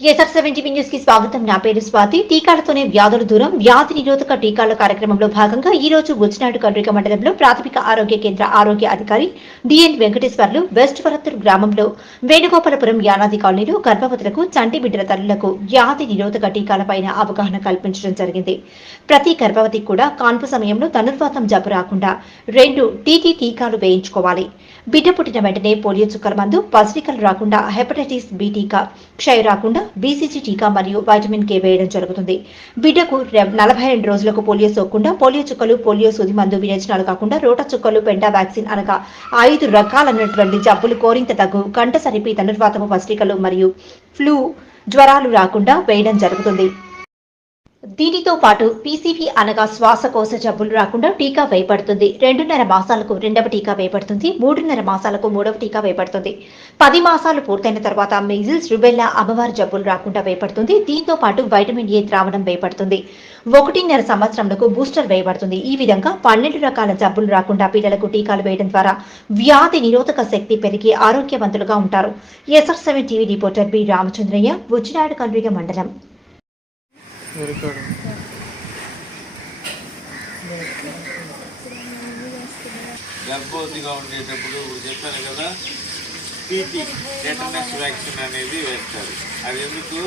SR seventy న్యూస్కి స్వాగతం. నా పేరు స్వాతి. టీకాలతోనే వ్యాధుల దూరం. వ్యాధి నిరోధక టీకాల కార్యక్రమంలో భాగంగా ఈ రోజు బుచ్చినాడు కండ్రిక మండలంలో ప్రాథమిక ఆరోగ్య కేంద్ర ఆరోగ్య అధికారి డిఎన్ వెంకటేశ్వర్లు వెస్ట్ వరత్తూరు గ్రామంలో వేణుగోపాలపురం యానాది కాలనీలో గర్భవతులకు చంటి బిడ్డల తల్లులకు వ్యాధి నిరోధక టీకాలపైన అవగాహన కల్పించడం జరిగింది. ప్రతి గర్భవతికి కూడా కాన్పు సమయంలో ధనుర్వాతం జబ్బు రాకుండా రెండు టీటీ టీకాలు వేయించుకోవాలి. బిడ్డ పుట్టిన వెంటనే పోలియో చుక్కల మందు పసిరికలు రాకుండా హెపటైటిస్ బి టీకా క్షయ రాకుండా బీసీజీ టీకా మరియు వైటమిన్ కే వేయడం జరుగుతుంది. బిడ్డకు నలభై రెండు రోజులకు పోలియో సోకకుండా పోలియో చుక్కలు పోలియో సూది మందు విరేచనాలు కాకుండా రోట చుక్కలు పెంటా వ్యాక్సిన్ అనగా ఐదు రకాలైనటువంటి జబ్బులు కోరింత తగ్గు కంట సరిపి ధనుర్వాతము పసిరికలు మరియు ఫ్లూ జ్వరాలు రాకుండా వేయడం జరుగుతుంది. దీనితో పాటు పీసీపీ అనగా శ్వాసకోశ జబ్బులు రాకుండా టీకా వేయబడుతుంది. రెండున్నర మాసాలకు రెండవ టీకా వేయబడుతుంది. మూడున్నర మాసాలకు మూడవ టీకా వేయబడుతుంది. పది మాసాలు పూర్తయిన తర్వాత మెజిల్స్ రుబెల్లా అమ్మవారి జబ్బులు రాకుండా వేయబడుతుంది. దీంతో పాటు వైటమిన్ ఏ ద్రావణం వేయబడుతుంది. ఒకటిన్నర సంవత్సరంలో బూస్టర్ వేయబడుతుంది. ఈ విధంగా పన్నెండు రకాల జబ్బులు రాకుండా పిల్లలకు టీకాలు వేయడం ద్వారా వ్యాధి నిరోధక శక్తి పెరిగి ఆరోగ్యవంతులుగా ఉంటారు. SR seven TV reporter B Ramachandraiah Buchinaidu Kandriga మండలం. వెరీ గర్భవతిగా ఉండేటప్పుడు చెప్పాను కదా టీటీ టెటనస్ వ్యాక్సిన్ అనేది వేస్తారు అది ఎందుకు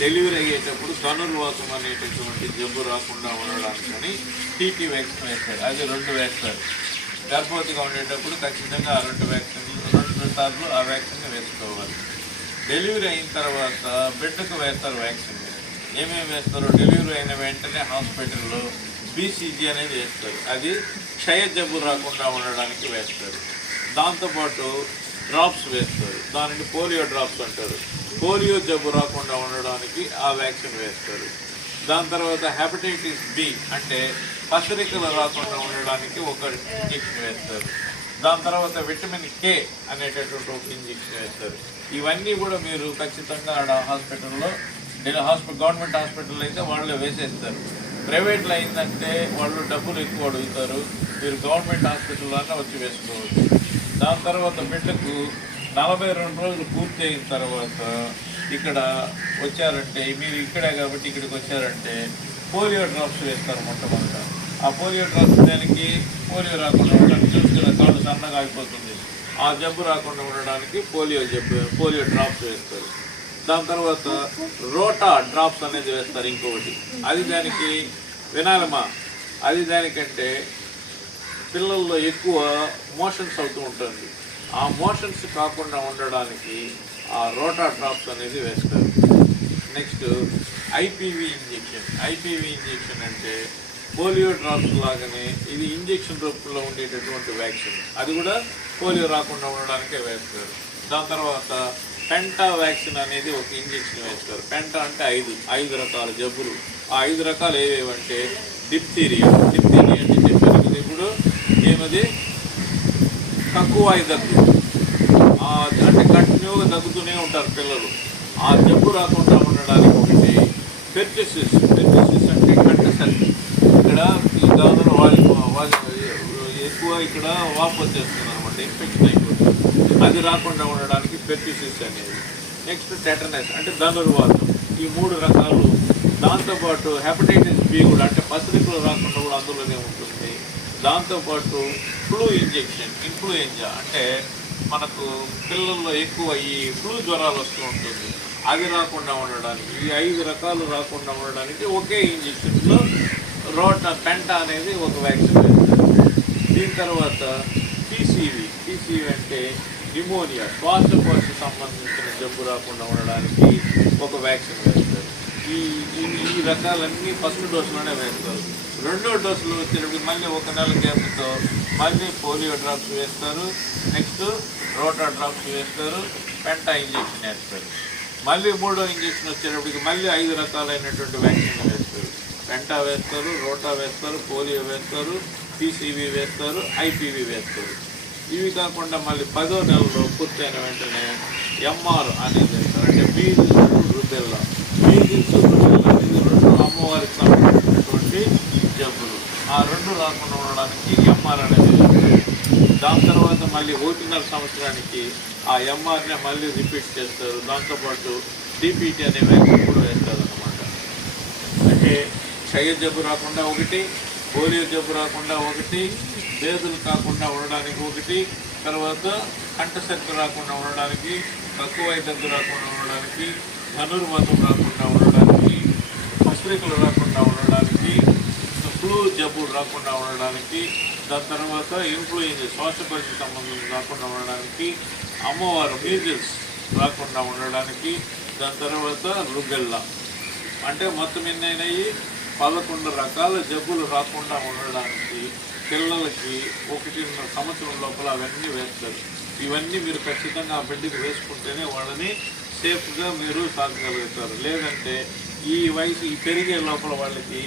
డెలివరీ అయ్యేటప్పుడు ధనుర్వాసం అనేటటువంటి జబ్బు రాకుండా ఉండడానికని టీటీ వ్యాక్సిన్ వేస్తారు అది రెండు వేస్తారు గర్భవతిగా ఉండేటప్పుడు ఖచ్చితంగా ఆ రెండు వ్యాక్సిన్లు రెండు సార్లు ఆ వ్యాక్సిన్ వేసుకోవాలి డెలివరీ అయిన తర్వాత బిడ్డకు వేస్తారు వ్యాక్సిన్ ఏమేమి వేస్తారు డెలివరీ అయిన వెంటనే హాస్పిటల్లో బీసీజీ అనేది వేస్తారు. అది క్షయ జబ్బు రాకుండా ఉండడానికి వేస్తారు. దాంతోపాటు డ్రాప్స్ వేస్తారు. దానిని పోలియో డ్రాప్స్ అంటారు. పోలియో జబ్బు రాకుండా ఉండడానికి ఆ వ్యాక్సిన్ వేస్తారు. దాని తర్వాత హెపటైటిస్ బి అంటే పసరికలు రాకుండా ఉండడానికి ఒక ఇంజెక్షన్ వేస్తారు. దాని తర్వాత విటమిన్ కే అనేటటువంటి ఒక ఇంజెక్షన్ వేస్తారు. ఇవన్నీ కూడా మీరు ఖచ్చితంగా ఆడ హాస్పిటల్లో నేను హాస్పిటల్ గవర్నమెంట్ హాస్పిటల్ అయితే వాళ్ళు వేసేస్తారు. ప్రైవేట్లో అయిందంటే వాళ్ళు డబ్బులు ఎక్కువ అడుగుతారు. మీరు గవర్నమెంట్ హాస్పిటల్ దాకా వచ్చి వేసుకోవచ్చు. దాని తర్వాత బిడ్డకు నలభై రెండు రోజులు పూర్తి అయిన తర్వాత ఇక్కడ వచ్చారంటే మీరు ఇక్కడే కాబట్టి ఇక్కడికి వచ్చారంటే పోలియో డ్రాప్స్ వేస్తారు మొట్టమొదట. ఆ పోలియో డ్రాప్స్ దానికి పోలియో రాకుండా ఉండడానికి చూసుకున్న కాళ్ళు సన్నగా అయిపోతుంది. ఆ జబ్బు రాకుండా ఉండడానికి పోలియో జబ్బు పోలియో డ్రాప్స్ వేస్తారు. దాని తర్వాత రోటా డ్రాప్స్ అనేది వేస్తారు ఇంకొకటి. అది దానికి వినాలమా అది దానికంటే పిల్లల్లో ఎక్కువ మోషన్స్ అవుతూ ఉంటుంది. ఆ మోషన్స్ కాకుండా ఉండడానికి ఆ రోటా డ్రాప్స్ అనేది వేస్తారు. Next IPV injection. IPV injection అంటే పోలియో డ్రాప్స్ లాగానే ఇది ఇంజెక్షన్ రూపంలో ఉండేటటువంటి వ్యాక్సిన్. అది కూడా పోలియో రాకుండా ఉండడానికే వేస్తారు. దాని తర్వాత పెంటా వ్యాక్సిన్ అనేది ఒక ఇంజెక్షన్ వేస్తారు. పెంటా అంటే ఐదు ఐదు రకాల జబ్బులు. ఆ ఐదు రకాలు ఏవేవంటే డిప్తీరియా. డిప్తీరియా అంటే చెప్పారు కదా ఇప్పుడు ఏమది? తక్కువ దగ్గు అంటే కంటిన్యూగా దగ్గుతూనే ఉంటారు పిల్లలు. ఆ జబ్బు రాకుండా ఉండడానికి ఒకటి పెర్టిసిస్ పెర్టిసిస్ అంటే కంటసర్ది ఇక్కడ ఈ గవర్నర్ వాళ్ళు వాళ్ళు ఎక్కువ ఇక్కడ వాపు వచ్చేస్తుంది అనమాట ఇన్ఫెక్షన్ అయిపోతుంది. అది రాకుండా ఉండడానికి పెర్టిసిస్ అనేది నెక్స్ట్ టెటనస్ అంటే ధనుర్వాతం ఈ మూడు రకాలు దాంతోపాటు హెపటైటిస్ బి కూడా అంటే పసిరికలు రాకుండా కూడా అందులోనే ఉంటుంది. దాంతోపాటు ఫ్లూ ఇంజెక్షన్ ఇన్ఫ్లుయెంజా అంటే మనకు పిల్లల్లో ఎక్కువ ఈ ఫ్లూ జ్వరాలు వస్తూ ఉంటుంది. అవి రాకుండా ఉండడానికి ఈ ఐదు రకాలు రాకుండా ఉండడానికి ఒకే ఇంజెక్షన్లో రోట పెంట అనేది ఒక వ్యాక్సిన్ వేస్తారు. దీని తర్వాత టీసీవీ టీసీవీ అంటే న్యూమోనియా శ్వాసకోశ సంబంధించిన జబ్బు రాకుండా ఉండడానికి ఒక వ్యాక్సిన్ వేస్తారు. ఈ ఈ- రకాలన్నీ ఫస్ట్ డోసులోనే వేస్తారు. రెండో డోసులు వచ్చేటప్పుడు మళ్ళీ ఒక నెల గ్యాప్తో మళ్ళీ పోలియో డ్రాప్స్ వేస్తారు. నెక్స్ట్ రోటా డ్రాప్స్ వేస్తారు. పెంటా ఇంజెక్షన్ వేస్తారు. మళ్ళీ మూడో ఇంజెక్షన్ వచ్చేటప్పటికి మళ్ళీ ఐదు రకాలైనటువంటి వ్యాక్సిన్ వేస్తారు. పెంటా వేస్తారు రోటా వేస్తారు పోలియో వేస్తారు పీసీవీ వేస్తారు ఐపీవీ వేస్తారు. ఇవి కాకుండా మళ్ళీ పదో నెలలో పూర్తయిన వెంటనే ఎంఆర్ అనేది అంటే బీజు రుబెల్లా బీజు రుబెల్లా రెండు అమ్మవారికి సంబంధించినటువంటి జబ్బులు. ఆ రెండు రాకుండా ఉండడానికి ఎంఆర్ అనేది దాని తర్వాత మళ్ళీ ఒకటిన్నర సంవత్సరానికి ఆ ఎంఆర్ని మళ్ళీ రిపీట్ చేస్తారు. దాంతోపాటు డిపిటీ అనే వ్యాక్సిన్ కూడా వేస్తారు అనమాట అంటే క్షయ జబ్బు రాకుండా ఒకటి పోలియో జబ్బు రాకుండా ఒకటి వేదులు కాకుండా ఉండడానికి ఒకటి తర్వాత కంఠశక్తి రాకుండా ఉండడానికి తక్కువ దగ్గు రాకుండా ఉండడానికి ధనుర్మతం రాకుండా ఉండడానికి పసిరికలు రాకుండా ఉండడానికి ఫ్లూ జబ్బు రాకుండా ఉండడానికి దాని తర్వాత ఇన్ఫ్లుయెంజా శ్వాసకోశ సంబంధం రాకుండా ఉండడానికి అమ్మవారు మీజిల్స్ రాకుండా ఉండడానికి దాని తర్వాత రుగెల్లా అంటే మొత్తం ఎన్నైనాయి పదకొండు రకాల జబ్బులు రాకుండా ఉండడానికి పిల్లలకి ఒకటిన్నర సంవత్సరం లోపల అవన్నీ వేస్తారు. ఇవన్నీ మీరు ఖచ్చితంగా ఆ బిడ్డకి వేసుకుంటేనే వాళ్ళని సేఫ్గా మీరు సాగగలుగుతారు లేదంటే ఈ వయసు ఈ పెరిగే లోపల వాళ్ళకి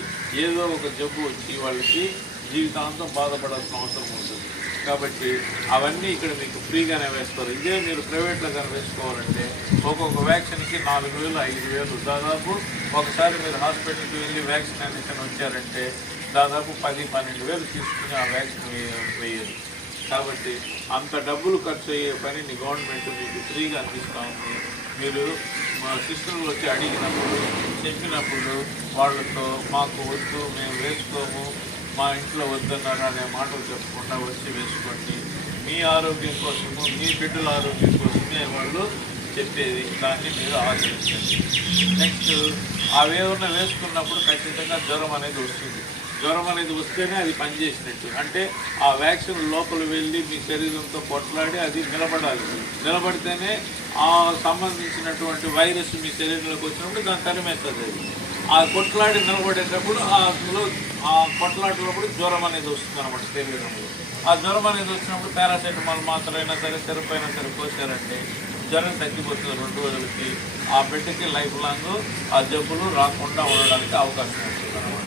ఏదో ఒక జబ్బు వచ్చి వాళ్ళకి జీవితాంతం బాధపడాల్సిన అవసరం ఉంటుంది. కాబట్టి అవన్నీ ఇక్కడ మీకు ఫ్రీగానే వేస్తారు. ఇదే మీరు ప్రైవేట్లో కానీ వేసుకోవాలంటే ఒక్కొక్క వ్యాక్సిన్కి నాలుగు వేలు ఐదు వేలు. దాదాపు ఒకసారి మీరు హాస్పిటల్కి వెళ్ళి వ్యాక్సినేషన్ వచ్చారంటే దాదాపు పది పన్నెండు వేలు తీసుకుని ఆ వ్యాక్సిన్ వేయాలి. కాబట్టి అంత డబ్బులు ఖర్చు అయ్యే పనిని గవర్నమెంట్ మీకు ఫ్రీగా అందిస్తూ ఉంది. మీరు మా సిస్టర్లు వచ్చి అడిగినప్పుడు చెప్పినప్పుడు వాళ్ళతో మాకు వద్దు మేము వేసుకోము మా ఇంట్లో వద్దన్నాడు అనే మాటలు చెప్పకుండా వచ్చి వేసుకోండి. మీ ఆరోగ్యం కోసము మీ బిడ్డల ఆరోగ్యం కోసమే వాళ్ళు చెప్పేది. దాన్ని మీరు ఆచరించండి. నెక్స్ట్ అవేమన్నా వేసుకున్నప్పుడు ఖచ్చితంగా జ్వరం అనేది వస్తుంది. జ్వరం అనేది వస్తేనే అది పనిచేసినట్టు. అంటే ఆ వ్యాక్సిన్ లోపల వెళ్ళి మీ శరీరంతో పొట్లాడి అది నిలబడాలి. నిలబడితేనే ఆ సంబంధించినటువంటి వైరస్ మీ శరీరంలోకి వచ్చినప్పుడు దాన్ని తరిమేస్తుంది అది. ఆ కొట్లాడి నిలబడేటప్పుడు ఆ అందులో ఆ కొట్లాడినప్పుడు జ్వరం అనేది వస్తుంది అనమాట శరీరంలో. ఆ జ్వరం అనేది వచ్చినప్పుడు పారాసెటమాల్ మాత్రమైనా సరే సిరప్ సరే పోసారంటే జ్వరం తగ్గిపోతుంది రెండు రోజులకి. ఆ బిడ్డకి లైఫ్ లాంగ్ ఆ జబ్బులు రాకుండా ఉండడానికి అవకాశం ఉంటుంది.